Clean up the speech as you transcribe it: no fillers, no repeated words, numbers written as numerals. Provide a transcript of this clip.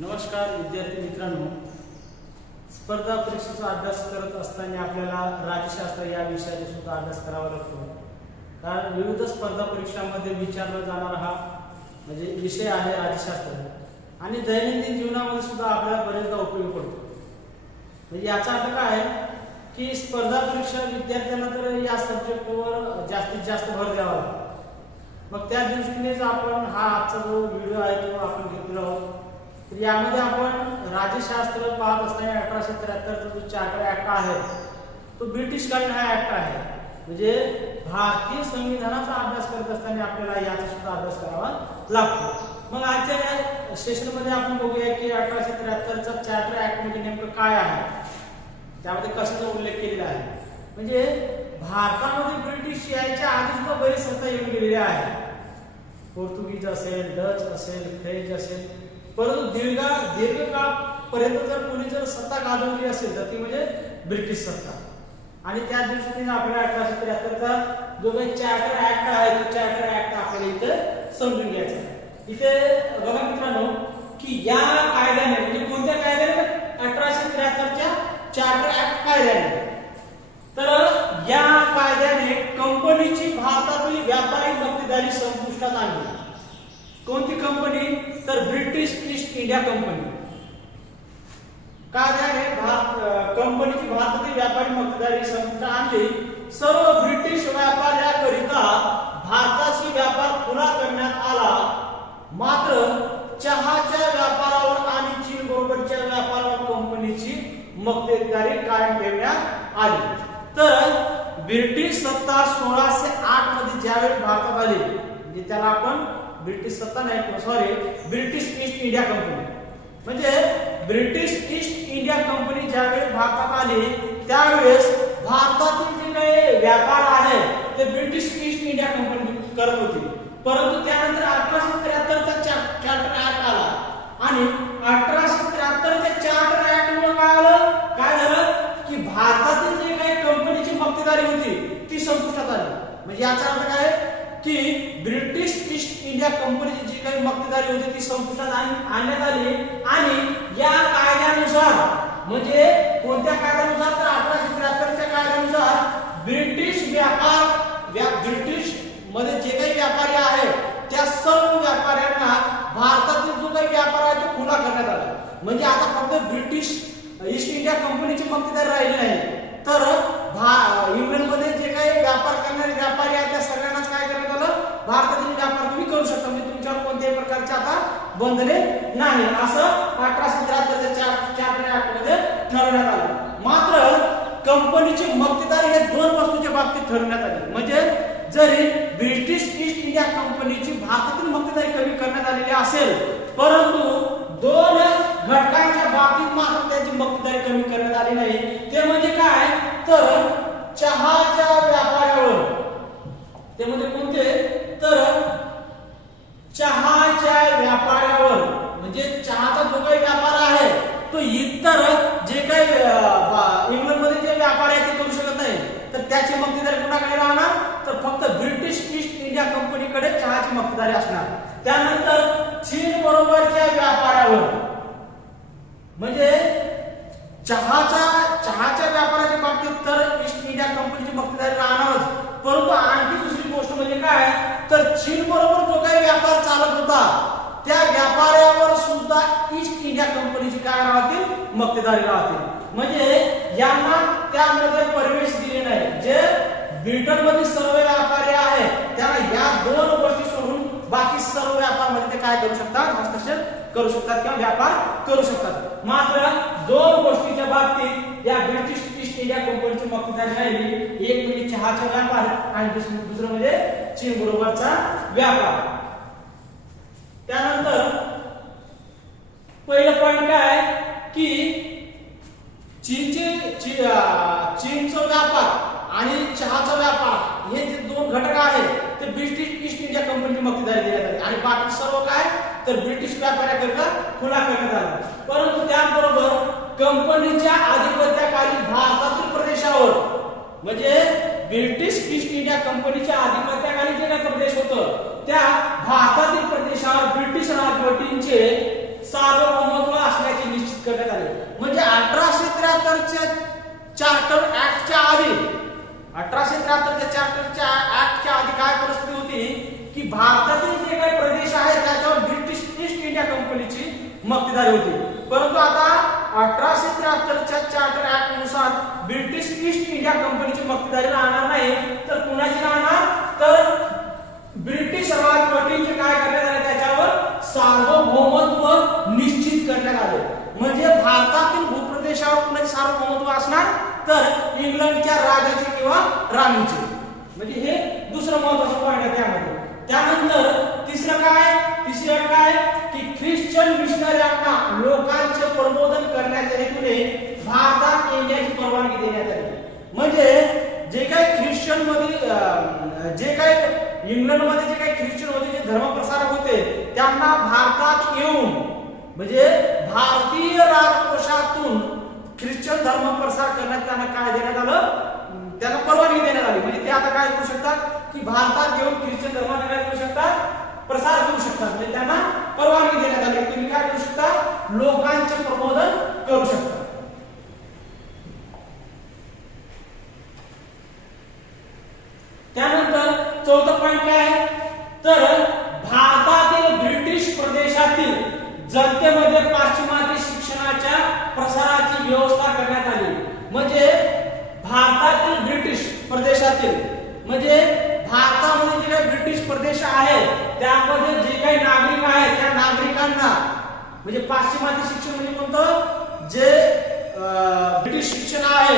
नमस्कार विद्यार्थी मित्रांनो, स्पर्धा परीक्षेचा अभ्यास करत असताना आपल्याला राज्यशास्त्र या विषयाचा सुद्धा अभ्यास करावा लागतो. कारण विविध स्पर्धा परीक्षांमध्ये विचारला जाणारा हा म्हणजे विषय आहे राज्यशास्त्र आणि दैनंदिन जीवनामध्ये सुद्धा आपल्याला बरेचदा उपयोगी पडतो. म्हणजे याचा अर्थ काय आहे की स्पर्धा परीक्षा विद्यार्थ्यांना तर या सब्जेक्टवर जास्तीत जास्त भर द्यावा लागतो. मग त्या दृष्टीनेच आपण हा आजचा जो व्हिडिओ आहे तो आपण घेतलेला आहोत. तर यामध्ये आपण राज्यशास्त्र पाहत असताना 1873 जो चार्टर ऍक्ट आहे तो ब्रिटिश कालीन हा ऍक्ट आहे. म्हणजे भारतीय संविधानाचा अभ्यास करत असताना आपल्याला याचा सुद्धा अभ्यास करावा लागतो. मग आजच्या या सेशनमध्ये आपण बघूया की 1873 चा चार्टर ऍक्ट म्हणजे नेमकं काय आहे, त्यामध्ये कशाचा उल्लेख केलेला आहे. म्हणजे भारतामध्ये ब्रिटिश यायच्या आधी सुद्धा बरीच सत्ता येऊन गेलेल्या आहेत. पोर्तुगीज असेल, डच असेल, फ्रेंच असेल, परंतु दीर्घकाळपर्यंत जर कोणी जर सत्ता गाजवली असेल तर ती म्हणजे ब्रिटिश सत्ता. आणि त्या दृष्टीने आपल्याला 1873 चा जो काही चार्टर ऍक्ट आहे तो चार्टर ऍक्ट आपल्याला इथे समजून घ्यायचा आहे. इथे बघा मित्रांनो की या कायद्याने म्हणजे कोणत्या कायद्याने 1873 च्या चार्टर ऍक्ट कायद्याने, तर या कायद्याने कंपनीची भारतातील व्यापारी मक्तेदारी संपुष्टात आणली. कोणती कंपनी? तर ब्रिटिश ईस्ट इंडिया कंपनी. कायद्याने कंपनीची भारतातील व्यापारी मक्तेदारी संपुष्टात आणली. सर्व ब्रिटिश व्यापाऱ्याकरिता भारताशी व्यापार खुला करण्यात आला. मात्र चहाच्या व्यापारावर आणि चीन बरोबरच्या व्यापारावर कंपनीची मक्तेदारी कायम ठेवण्यात आली. तर ब्रिटिश सत्ता 1608 मध्ये ज्यावेळी भारतात आली, म्हणजे त्याला आपण ब्रिटिश सत्ता नाही, sorry, British east India company, म्हणजे ब्रिटिश ईस्ट इंडिया कंपनी ज्यावेळी भारतात आली त्यावेळेस भारतातील जे काही व्यापार आहे ते ब्रिटिश ईस्ट इंडिया कंपनी करत होती. परंतु त्यानंतर 1873 चा चार्टर ऍक्ट आला आणि 1873 च्या चार्टर ऍक्ट मुळे काय झालं की भारतातील जे काही कंपनीची मक्तेदारी होती ती संपुष्टात आली. म्हणजे याचा अर्थ काय की ब्रिटिश ईस्ट इंडिया कंपनीची जी काही मक्तेदारी होती ती संपुष्टात आणण्यात आली. आणि या कायद्यानुसार, म्हणजे कोणत्या कायद्यानुसार, तर 1873 च्या कायद्यानुसार ब्रिटिश ब्रिटिश मध्ये जे काही व्यापारी आहेत त्या सर्व व्यापाऱ्यांना भारतातील जो काही व्यापार आहे तो खुला करण्यात आला. म्हणजे आता फक्त ब्रिटिश ईस्ट इंडिया कंपनीची मक्तेदारी राहिली नाही, तर इंग्लंडमध्ये जे काही व्यापार करणारे व्यापारी आहेत त्या सगळ्यांनाच काय करण्यात आलं, भारतातील व्यापार तुम्ही करू शकता, म्हणजे तुमच्यावर कोणत्याही प्रकारचे आता बंधने नाही, असं 1873 च्या चार्टर ऍक्ट मध्ये ठरवण्यात आलं. मात्र कंपनीची मक्तेदारी हे दोन वस्तूंच्या बाबतीत ठरवण्यात आली. म्हणजे जरी ब्रिटिश ईस्ट इंडिया कंपनीची भारतातील मक्तेदारी कमी करण्यात आलेली असेल, परंतु दोन घटकांच्या बाबतीत मात्र त्याची मक्तेदारी कमी करण्यात आली नाही. ते म्हणजे काय, तर चहाच्या व्यापारावर, ते म्हणजे कोणते, तर चहाच्या व्यापारावर, म्हणजे चहाचा जो काही व्यापार आहे तो इतर जे काही इंग्लंडमध्ये जे व्यापार आहे ते करू शकत नाही, तर त्याची मक्तेदारी कोणाकडे राहणार, तर फक्त ब्रिटिश ईस्ट इंडिया कंपनीकडे चहाची मक्तेदारी असणार. त्यानंतर चीन बरोबरच्या व्यापारावर, म्हणजे चहाच्या व्यापाराच्या बाबतीत तर ईस्ट इंडिया कंपनीची मक्तेदारी राहणारच. परंतु आणखी दुसरी गोष्ट म्हणजे काय, तर चीन बरोबर जो काही व्यापार चालत होता त्या व्यापारावर सुद्धा ईस्ट इंडिया कंपनीची काय राहतील, मक्तेदारी राहतील. म्हणजे यांना त्यामध्ये प्रवेश दिले नाही. जे ब्रिटनमधील सर्व व्यापारी आहेत त्यांना या दोन गोष्टी सोडून बाकी सर्व व्यापारामध्ये ते काय करू शकतात, हस्तक्षेप करू शकतात किंवा व्यापार करू शकतात. मात्र दोन गोष्टीच्या बाबतीत या ब्रिटिश ईस्ट इंडिया कंपनीची मक्तेदारी राहिली. एक म्हणजे चहाचा व्यापार आणि दुसरं म्हणजे चीन बरोबरचा व्यापार. त्यानंतर पहिलं पॉइंट काय की चीनचा व्यापार आणि चहाचा व्यापार हे जे दोन घटक आहेत ते ब्रिटिश ईस्ट इंडिया कंपनीची मक्तेदारी देण्यात आली आणि बाकी सर्व काय, तर ब्रिटिश व्यापाऱ्याकरिता खुला करण्यात आला. परंतु त्याबरोबर कंपनीच्या आधिपत्याखाली भारतातील प्रदेशावर, म्हणजे ब्रिटिश ईस्ट इंडिया कंपनीच्या आधिपत्याखाली जे काही प्रदेश होतं त्या भारतातील प्रदेशावर ब्रिटिश राजवटींचे सार्वभौमत्व करण्यात आले. म्हणजे 1873च्या चार्टर ऍक्टच्या आधी 1873च्या चार्टरच्या ऍक्टच्या आधी काय परिस्थिती होती की भारतातील जे काही प्रदेश आहेत त्याच्यावर ब्रिटिश ईस्ट इंडिया कंपनीची मक्तेदारी होती. परंतु आता 1873च्या चार्टर ऍक्ट नुसार ब्रिटिश ईस्ट इंडिया कंपनीची मक्तेदारी राहणार नाही, तर कुणाची राहणार, तर ब्रिटिश राजवटीचे काय करण्यात आले, त्याच्यावर सार्वभौमत्व निश्चित करण्यात आले. म्हणजे भारतातील भूप्रदेशावर कुणाचे सार्वभौमत्व असणार, तर इंग्लंडच्या राजाचे किंवा राणीचे. म्हणजे हे दुसरं महत्त्वाचं पॉईंट आहे त्यामध्ये. त्यानंतर तिसरं काय की ख्रिश्चन मिशनऱ्यांना लोकांचे प्रबोधन करण्याच्या हेतूने भारतात येण्याची परवानगी देण्यात आली. म्हणजे जे काही ख्रिश्चन मध्ये जे काही इंग्लंडमध्ये जे काही ख्रिश्चन होते, जे धर्मप्रसारक होते, त्यांना भारतात येऊन म्हणजे भारतीय राजकोषातून ख्रिश्चन धर्म प्रसार करण्यात त्यांना काय देण्यात आलं, त्यांना परवानगी देण्यात आली. म्हणजे ते आता काय करू शकतात की भारतात येऊन ख्रिश्चन धर्माचा काय करू शकतात, प्रसार करू शकतात. म्हणजे त्यांना परवानगी देण्यात आली. तुम्ही काय करू शकता, लोकांचे प्रबोधन करू शकता. त्यानंतर चौथा पॉईंट काय आहे, तर भारतातील ब्रिटिश प्रदेशातील जनतेमध्ये पाश्चिमात्य शिक्षणाच्या प्रसाराची व्यवस्था करण्यात आली. म्हणजे भारतातील ब्रिटिश प्रदेशातील म्हणजे भारतामध्ये जे काही ब्रिटिश प्रदेश आहे त्यामध्ये जे काही नागरिक आहेत त्या नागरिकांना म्हणजे पाश्चिमात्य शिक्षण म्हणजे कोणतं, जे ब्रिटिश शिक्षण आहे